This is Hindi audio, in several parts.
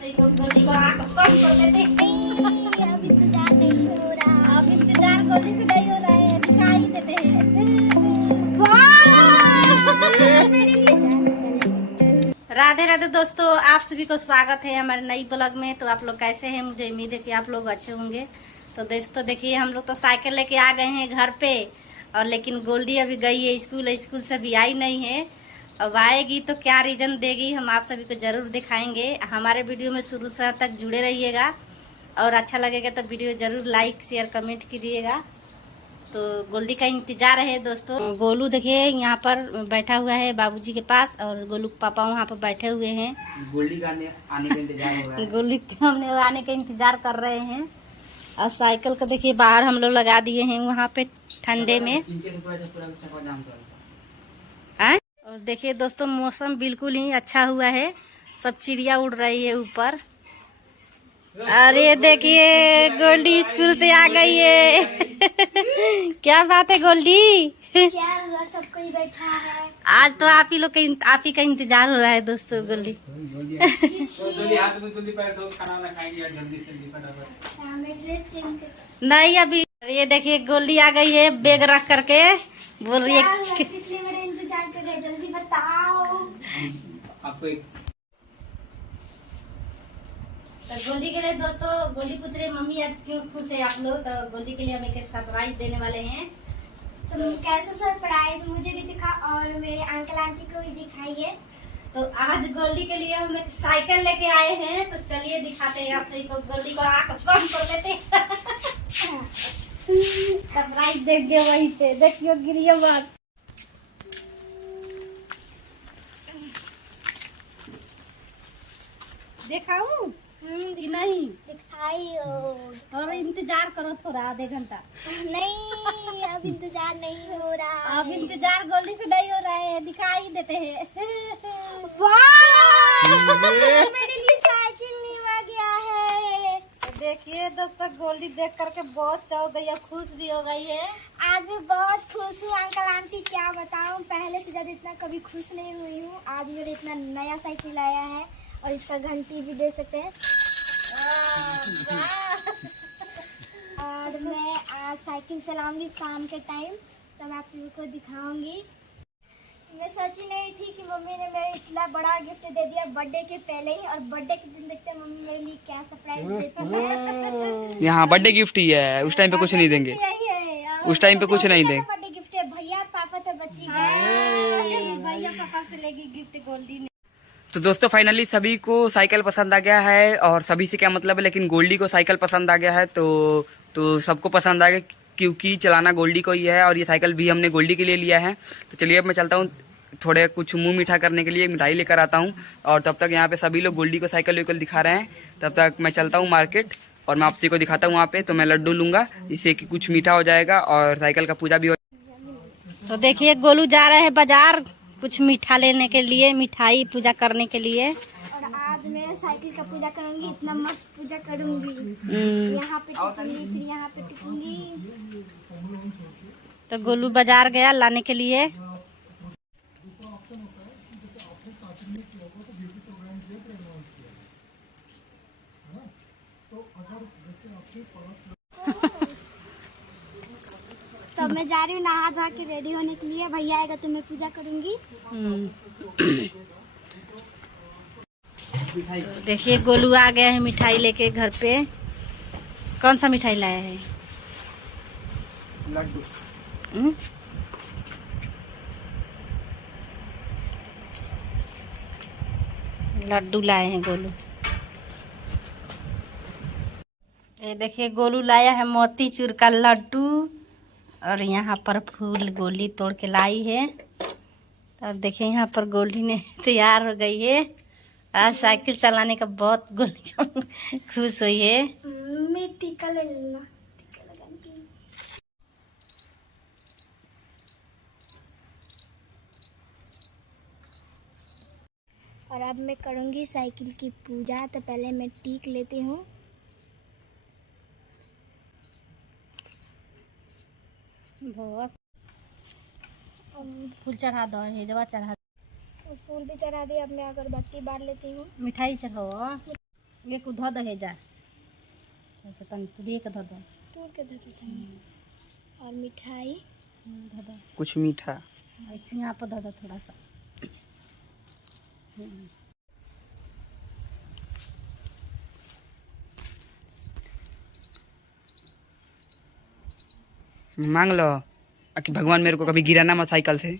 सही को गोली को आंख कम कर लेते हैं। अब इंतजार नहीं हो रहा, अब इंतजार गोली से नहीं हो रहा है, दिखाई देते हैं। राधे राधे दोस्तों, आप सभी को स्वागत है हमारे नई ब्लॉग में। तो आप लोग कैसे हैं? मुझे उम्मीद है कि आप लोग अच्छे होंगे। तो दोस्तों देखिए, हम लोग तो साइकिल लेके आ गए हैं घर पे, और लेकिन गोल्डी अभी गई है स्कूल, स्कूल से अभी आई नहीं है। अब आएगी तो क्या रीजन देगी हम आप सभी को जरूर दिखाएंगे। हमारे वीडियो में शुरू से तक जुड़े रहिएगा, और अच्छा लगेगा तो वीडियो जरूर लाइक शेयर कमेंट कीजिएगा। तो गोल्डी का इंतजार है दोस्तों। गोलू देखिए यहाँ पर बैठा हुआ है बाबूजी के पास, और गोलू के पापा वहाँ पर बैठे हुए हैं। गोल्डी का आने का इंतजार हो रहा है। गोल्डी के हमने आने का इंतजार कर रहे हैं। और साइकिल को देखिए बाहर हम लोग लगा दिए हैं वहाँ पे ठंडे में। और देखिए दोस्तों, मौसम बिल्कुल ही अच्छा हुआ है, सब चिड़िया उड़ रही है ऊपर। अरे देखिए गोल्डी स्कूल से आ गई है। क्या बात है गोल्डी? क्या हुआ? सब कोई बैठा है। आज तो आप ही लोग का आप ही का इंतजार हो रहा है दोस्तों। गोल्डी नहीं अभी। ये देखिए गोल्डी आ गई है बैग रख करके, बोल रही है इसलिए मेरा इंतजार कर रहे, जल्दी बताओ। आपको एक तो गोल्डी के लिए दोस्तों, गोल्डी पूछ रहे मम्मी आज क्यों खुश है आप लोग। तो गोल्डी के लिए हम एक सरप्राइज देने वाले हैं। तो कैसे सरप्राइज मुझे भी दिखा और मेरे अंकल आंटी को भी दिखाइए। तो आज गोल्डी के लिए हम एक साइकिल लेके आए हैं, तो चलिए दिखाते हैं आप सही को। गोल्डी को आंख कम कर लेते हैं। सरप्राइज देख दियो वहीं पे, देखियो गिरियो मत। दिखाऊं कि नहीं? दिखाइयो। और इंतजार करो थोड़ा, आधे घंटा। नहीं, अब इंतजार नहीं हो रहा। अब इंतजार गोल्डी से नहीं हो रहा है, दिखाई देते हैं। मेरे लिए साइकिल लेवा गया है। देखिए दोस्तों, गोल्डी देख करके बहुत चौंक गई है, खुश भी हो गई है। आज मैं बहुत खुश हूँ अंकल आंटी, क्या बताऊँ। पहले से ज्यादा इतना कभी खुश नहीं हुई हूँ। आज मेरे इतना नया साइकिल आया है, और इसका घंटी भी दे सकते हैं। और मैं आज साइकिल चलाऊंगी शाम के टाइम, तो मैं आप सभी को दिखाऊंगी। मैं सोची नहीं थी कि मम्मी ने मेरे इतना बड़ा गिफ्ट दे दिया बर्थडे के पहले ही, और बर्थडे के दिन देखते हैं मम्मी मेरे लिए क्या सरप्राइज देती है। यहाँ बर्थडे गिफ्ट ही है, उस टाइम पे कुछ नहीं देंगे। यही है, उस टाइम पे कुछ नहीं देंगे। बर्थडे गिफ्ट है, भैया और पापा तो बची गए। भैया पापा से लेगी गिफ्ट गोल्डी ने। तो दोस्तों फाइनली सभी को साइकिल पसंद आ गया है, और सभी से क्या मतलब है, लेकिन गोल्डी को साइकिल पसंद आ गया है। तो सबको पसंद आ गया, क्योंकि चलाना गोल्डी को ही है, और ये साइकिल भी हमने गोल्डी के लिए लिया है। तो चलिए अब मैं चलता हूँ, थोड़े कुछ मुंह मीठा करने के लिए मिठाई लेकर आता हूँ। और तब तक यहाँ पे सभी लोग गोल्डी को साइकिल वाइकिल दिखा रहे हैं। तब तक मैं चलता हूँ मार्केट, और मैं आपसी को दिखाता हूँ वहाँ पे। तो मैं लड्डू लूंगा, इससे कि कुछ मीठा हो जाएगा और साइकिल का पूजा भी हो। तो देखिए गोलू जा रहे हैं बाजार कुछ मीठा लेने के लिए, मिठाई पूजा करने के लिए। और आज मैं साइकिल का पूजा करूंगी, इतना मस्त पूजा करूंगी। यहाँ पे टिपूंगी, फिर यहाँ पे टिपूंगी। तो गोलू बाजार गया लाने के लिए। तो मैं जा रही हूँ नहा धो के रेडी होने के लिए। भैया आएगा तो मैं पूजा करूंगी। देखिए गोलू आ गया है मिठाई लेके घर पे। कौन सा मिठाई लाया है? लड्डू। लड्डू लाए हैं गोलू। ये देखिए गोलू लाया है मोतीचूर का लड्डू, और यहाँ पर फूल गोली तोड़ के लाई है। और देखिए यहाँ पर गोली ने तैयार हो गई है। आज साइकिल चलाने का बहुत गोली खुश हुई है। मैं टीका ले लेना, टीका लगाऊंगी। और अब मैं करूंगी साइकिल की पूजा। तो पहले मैं टीक लेती हूँ। बहुत फूल चढ़ा दो, हेजवा चढ़ा दो। फूल भी चढ़ा दिया। अब मैं अगरबत्ती बार लेती हूँ। मिठाई चढ़ाओ। एक धो दहे जा ऐसे तन तुड़िए के धो दो तोड़ के देते थे। और मिठाई धो दो कुछ मीठा यहाँ पर धो दो थोड़ा सा। मांग लो कि भगवान मेरे को कभी गिराना मत साइकिल से।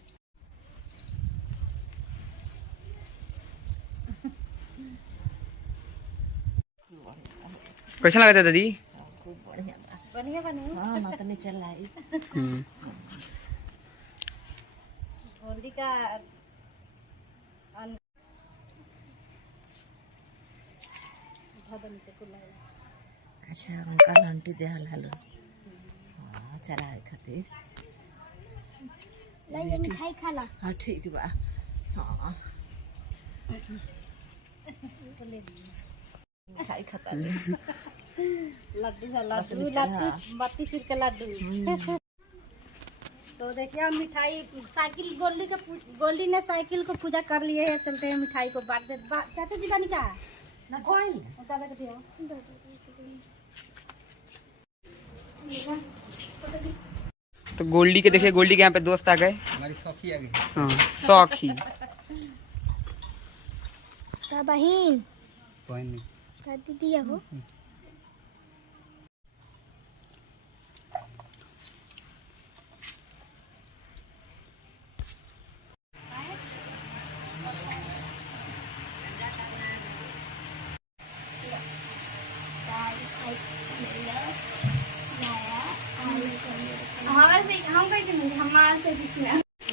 कैसा लगा था दादी? बढ़िया बने। हाँ मत नहीं चल रहा है। होली का अच्छा उनका लंटी दे हल हाँ चला है खातिर। नहीं ये मिठाई खा ला। हाँ ठीक बा। हाँ मिठाई खाता है। लड्डू है लड्डू लड्डू बत्ती चूर के लड्डू। तो देखिए हम मिठाई साइकिल गोल्डी ने साइकिल को पूजा कर लिए है। चलते हैं मिठाई को बांट दे। चाचा जी बनी का ना कोई तो गोल्डी के देखिए, गोल्डी के यहाँ पे दोस्त आ गए, हमारी सौखी आ गई। हाँ सौखी। का बहन कोई नहीं। का दीदी हो।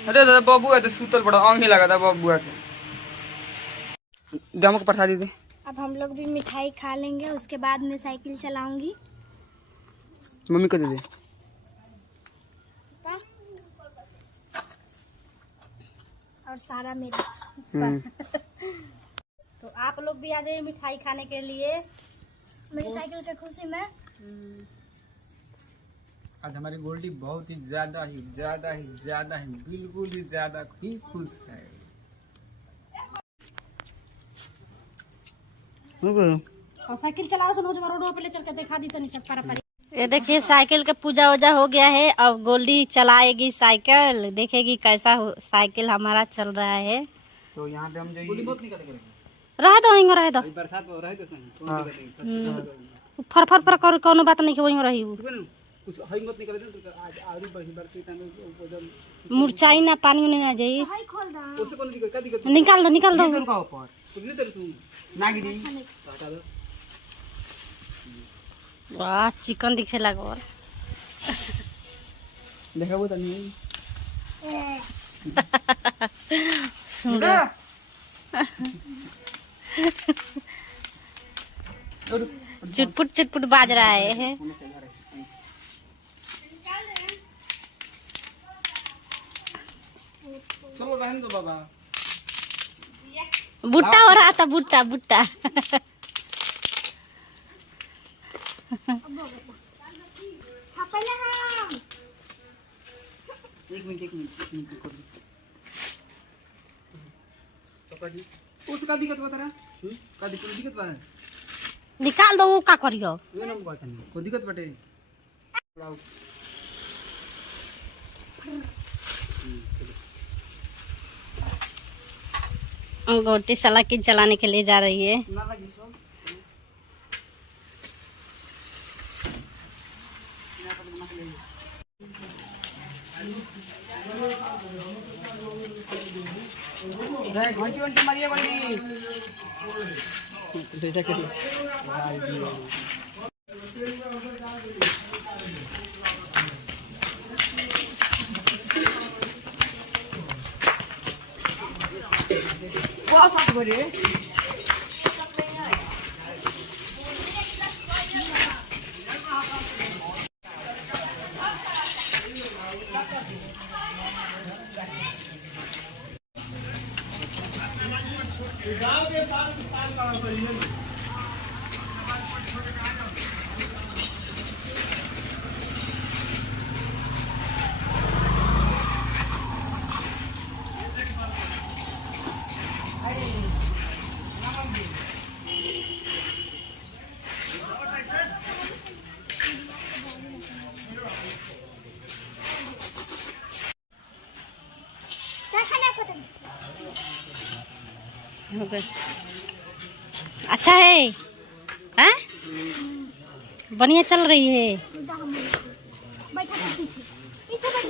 अरे दादा बाबू है तो सूतल पड़ा, आंग नहीं लगा था बाबू के। दमक प्रसादी दे। अब हम लोग भी मिठाई खा लेंगे, उसके बाद मैं साइकिल चलाऊंगी। मम्मी को दे दे। और सारा मेरा। तो आप लोग भी आ जाइए मिठाई खाने के लिए मेरी साइकिल के खुशी में। आज हमारी गोल्डी बहुत ही ज्यादा ही बिल्कुल ही ज्यादा ही खुश है। और साइकिल चलाओ सुनो जो रोड पे ले चल के दिखा दी तनी सब पारा। ये देखिए साइकिल का पूजा वूजा हो गया है। अब गोल्डी चलाएगी साइकिल, देखेगी कैसा साइकिल हमारा चल रहा है। तो यहाँ पे हम जो रह दो वहीं रह दो, बरसात हो रहा है तो संग फर फर फर कर कोनो बात नहीं कि वहीं रही कुछ हिम्मत नहीं करे तो आज आदि बरसात मुरचाई ना पानी में ना जाई। भाई खोल रहा। उससे कौन दिक्कत क्या दिक्कत निकाल दो निकाल दो। ऊपर कुछ नहीं तेरे तुम ना गिरी हटा दो। वाह चिकन दिखे लगा। देखा वो नहीं सुन चुटपुट चुटपुट बाज रहा है। चलो रहने दो बाबा। बुट्टा हो रहा था, बुट्टा बुट्टा। एक मिनट उसका दिक्कत बता रहा का दिक्कत बा निकाल दो वो का करियो। ये ना बात नहीं कोई दिक्कत बटे। गोटी साइकिल चलाने के लिए जा रही है। ना लगी तो घंटी घंटी मारिए गोल्डी। बहुत साथ बोले ओके। अच्छा है, हैं? बढ़िया चल रही है। बैठा कर पीछे पीछे बैठ।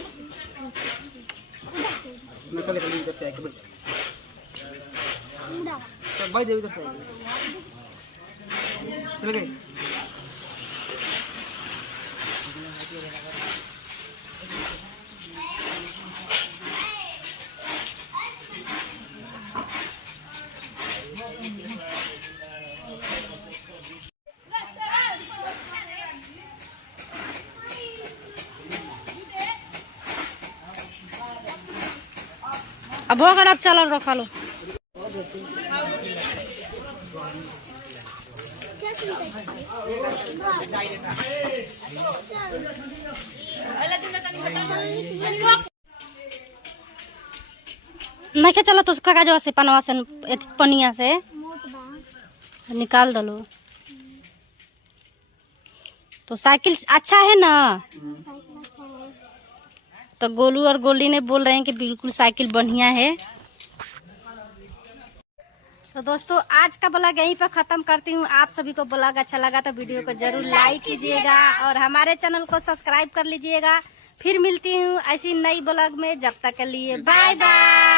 अब हो गया, अब चलो रखा लो। नहीं क्या चलो तो उसका काजवा से पनवा से पनिया से निकाल दलो। तो साइकिल अच्छा है ना? तो गोलू और गोल्डी ने बोल रहे हैं कि बिल्कुल साइकिल बढ़िया है। तो दोस्तों आज का ब्लॉग यहीं पर खत्म करती हूँ। आप सभी को ब्लॉग अच्छा लगा तो वीडियो को जरूर लाइक कीजिएगा और हमारे चैनल को सब्सक्राइब कर लीजिएगा। फिर मिलती हूँ ऐसी नई ब्लॉग में, जब तक के लिए बाय बाय।